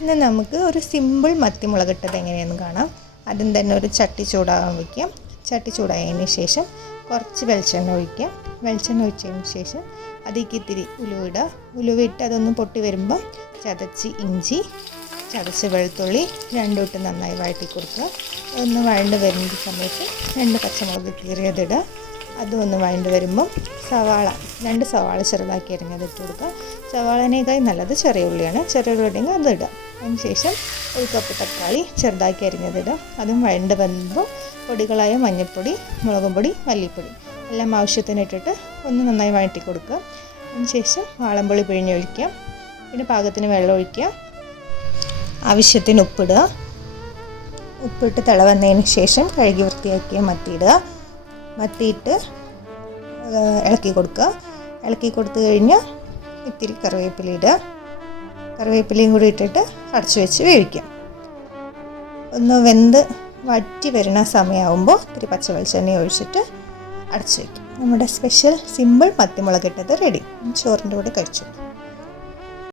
ഇന്ന് നമുക്ക് ഒരു സിമ്പിൾ മത്തിമുളക് ഇട്ടത് എങ്ങനെയെന്ന് കാണാം. ആദ്യം തന്നെ ഒരു ചട്ടി ചൂടാകാൻ വയ്ക്കാം. ചട്ടി ചൂടായതിന് ശേഷം കുറച്ച് വെളിച്ചെണ്ണ ഒഴിക്കാം. വെളിച്ചെണ്ണ ഒഴിച്ചതിന് ശേഷം അതിലേക്ക് ഇത്തിരി ഉലുവിടുക. ഉലുവിട്ട് അതൊന്ന് പൊട്ടി വരുമ്പോൾ ചതച്ച് ഇഞ്ചി, ചതച്ച് വെളുത്തുള്ളി രണ്ടും ഇട്ട് നന്നായി വഴറ്റി കൊടുക്കുക. ഒന്ന് വഴണ്ട് വരുന്ന സമയത്ത് 2 പച്ചമുളക് കീറിയതിടുക. അതും ഒന്ന് വഴണ്ട് വരുമ്പം രണ്ട് സവാള ചെറുതാക്കി അരിഞ്ഞത് ഇട്ട് കൊടുക്കുക. സവാളനേക്കായി നല്ലത് ചെറിയ ഉള്ളിയാണ്. ചെറിയ ഉള്ളി ഉണ്ടെങ്കിൽ അത് ഇടുക. അതിനുശേഷം 1 കപ്പ് തക്കാളി ചെറുതാക്കി അരിഞ്ഞതിടുക. അതും വഴണ്ട് വരുമ്പോൾ പൊടികളായ മഞ്ഞൾപ്പൊടി, മുളക് പൊടി, മല്ലിപ്പൊടി എല്ലാം ആവശ്യത്തിന് ഇട്ടിട്ട് ഒന്ന് നന്നായി വഴറ്റി കൊടുക്കുക. അതിനുശേഷം വാളംപുളി പിഴിഞ്ഞൊഴിക്കുക. പിന്നെ പാകത്തിന് വെള്ളം ഒഴിക്കുക. ആവശ്യത്തിന് ഉപ്പിടുക. ഉപ്പിട്ട് തിള വന്നതിന് ശേഷം കഴുകി വൃത്തിയാക്കിയ മത്തിയിടുക. മത്തിയിട്ട് ഇളക്കി കൊടുക്കുക. ഇളക്കി കൊടുത്തു കഴിഞ്ഞാൽ ഇത്തിരി കറിവേപ്പില ഇടുക. കറിവേപ്പിലയും കൂടി ഇട്ടിട്ട് അടച്ചു വെച്ച് വേവിക്കാം. ഒന്ന് വെന്ത് വറ്റി വരുന്ന സമയമാകുമ്പോൾ ഇത്തിരി പച്ച വെളിച്ചെണ്ണ ഒഴിച്ചിട്ട് അടച്ചു വയ്ക്കും. നമ്മുടെ സ്പെഷ്യൽ സിമ്പിൾ മത്തിമുളക് ഇട്ടത് റെഡി. ചോറിൻ്റെ കൂടെ കഴിച്ചു.